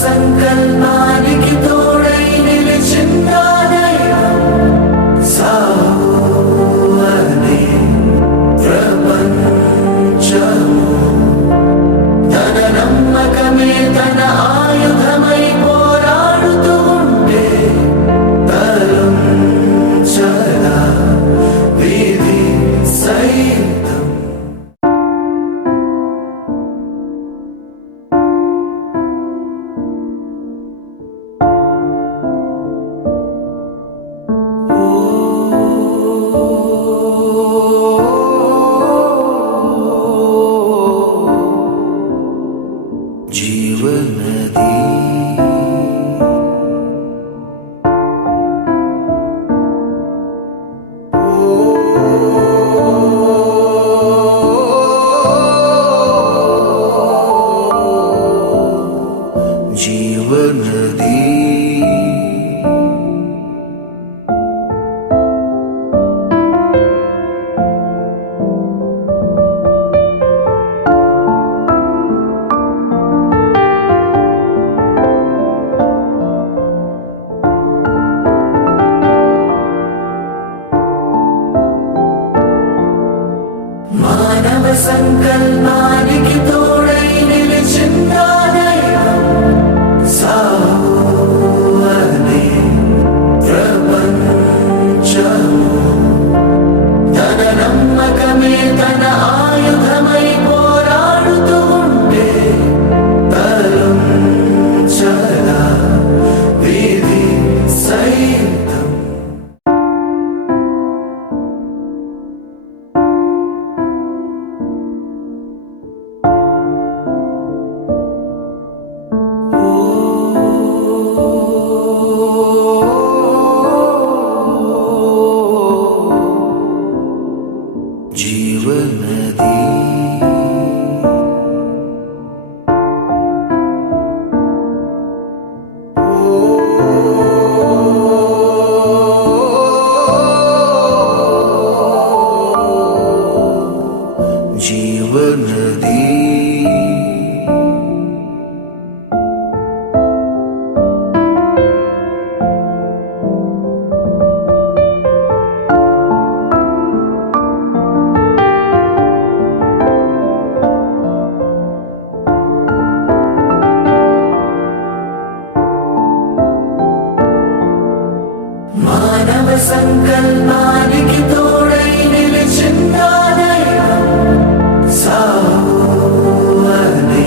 సంకల్పానికి తోడై నిలిచిన దైవం సాహు అనే ప్రపంచము తన నమ్మకమే తన ఆయుధమై పోరాడుతూ ఉంటే తరుంచరా విధి సైతం. జీవనది జీవనది మానవ సంకల్పానికి తోడై నిలిచిన దైవం సాహు అనే ప్రపంచము తన నమ్మకమే తన ఆయుధమై పోరాడుతూ ఉంటే తరుంచరా విధి సైతం. జీవనది జీవనది మానవ సంకల్పానికి తోడై నిలిచిన దైవం సాహు అనే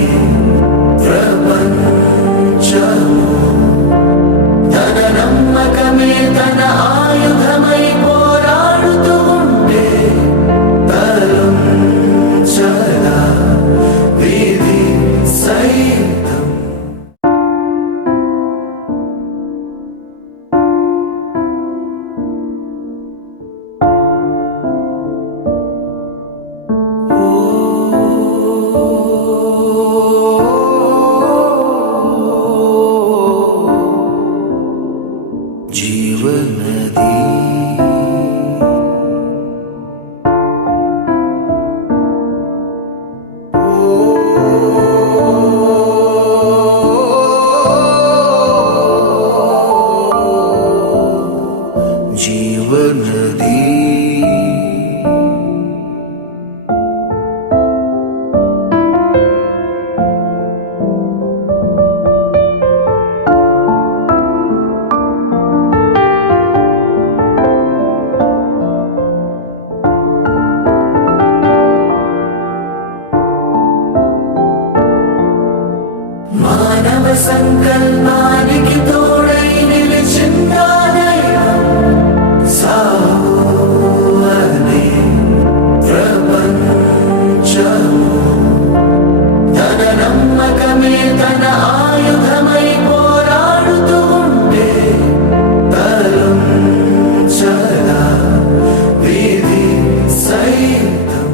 ప్రపంచము తన నమ్మకమే తన ఆయుధమై పోరాడుతూ ఉంటే తరుంచరా విధి సైతం. జీవనది జీవనది మానవ సంకల్పానికి తోడై నిలిచిన దైవం సాహు అనే ప్రపంచము తన నమ్మకమే తన ఆయుధమై పోరాడుతూ ఉంటే తరుంచరా విధి సైతం.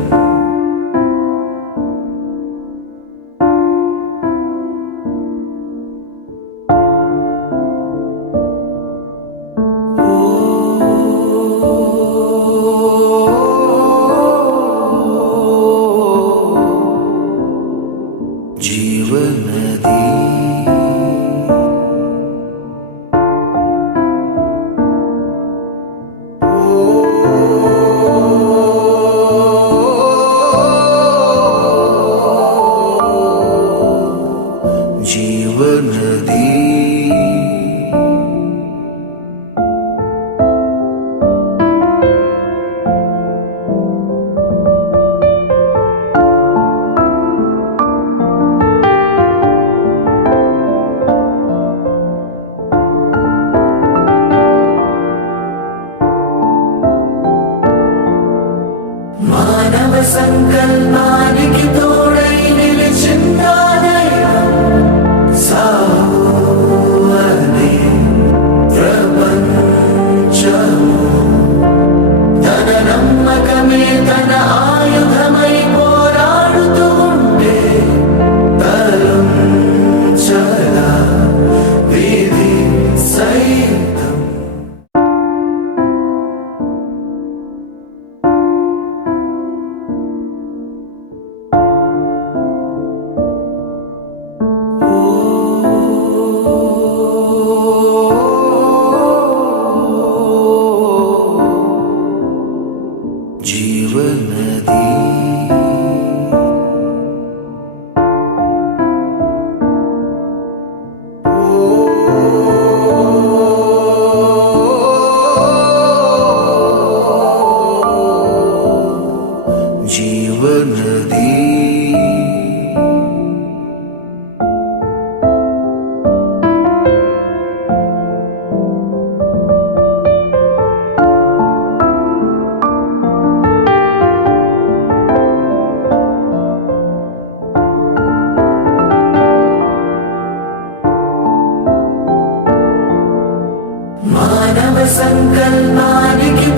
జీవనది మానవ సంకల్పానికి తోడై నిలిచిందా దైవం సాహు అనే ప్రపంచము తన నమ్మకమే తన ఆయుధమై పోరాడుతూ ఉంటే తలంచలా విధి సైతం జీవనది జీవనది మానవ సంకల్పానికి